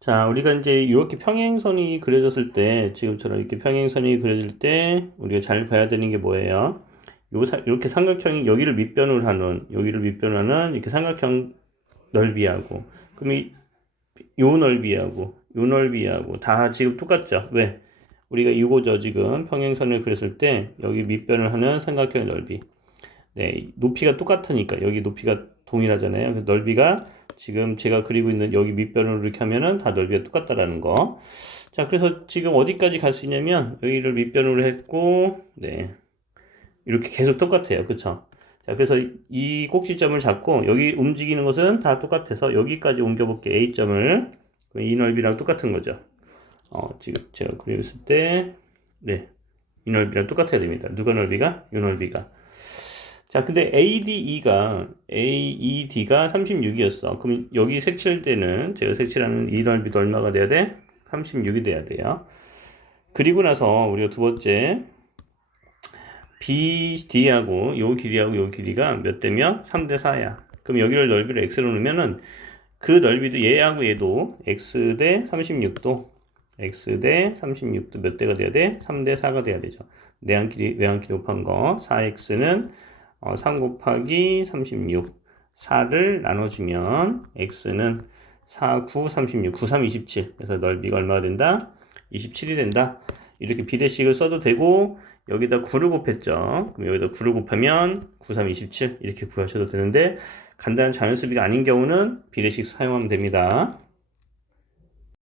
자, 우리가 이제 이렇게 평행선이 그려졌을 때, 지금처럼 이렇게 평행선이 그려질 때, 우리가 잘 봐야 되는 게 뭐예요? 요, 사- 이렇게 삼각형이 여기를 밑변을 하는, 여기를 밑변을 하는 이렇게 삼각형 넓이하고, 그럼 이, 요 넓이하고, 요 넓이하고, 다 지금 똑같죠? 왜? 우리가 이거죠, 지금. 평행선을 그렸을 때, 여기 밑변을 하는 삼각형의 넓이. 네, 높이가 똑같으니까, 여기 높이가 동일하잖아요. 넓이가 지금 제가 그리고 있는 여기 밑변을 이렇게 하면은 다 넓이가 똑같다라는 거. 자, 그래서 지금 어디까지 갈 수 있냐면 여기를 밑변으로 했고, 네. 이렇게 계속 똑같아요. 그쵸? 자, 그래서 이 꼭지점을 잡고 여기 움직이는 것은 다 똑같아서 여기까지 옮겨볼게. A점을. 이 넓이랑 똑같은 거죠. 어, 지금 제가 그렸을 때, 네. 이 넓이랑 똑같아야 됩니다. 누가 넓이가? 이 넓이가. 자, 근데 ADE가, AED가 36이었어. 그럼 여기 색칠되는, 제가 색칠하는 이 넓이도 얼마가 돼야 돼? 36이 돼야 돼요. 그리고 나서 우리가 두 번째, BD하고 요 길이하고 요 길이가 몇 대면? 3대 4야. 그럼 여기를 넓이를 x로 놓으면은 그 넓이도 얘하고 얘도 x 대 36도, x 대 36도 몇 대가 돼야 돼? 3대 4가 돼야 되죠. 내한 길이, 외한 길이 곱한 거. 4x는 어, 3 곱하기 36. 4를 나눠주면 x는 4, 9, 36, 9, 3, 27. 그래서 넓이가 얼마가 된다? 27이 된다. 이렇게 비례식을 써도 되고 여기다 9를 곱했죠. 그럼 여기다 9를 곱하면 9, 3, 27 이렇게 구하셔도 되는데 간단한 자연수비가 아닌 경우는 비례식 사용하면 됩니다.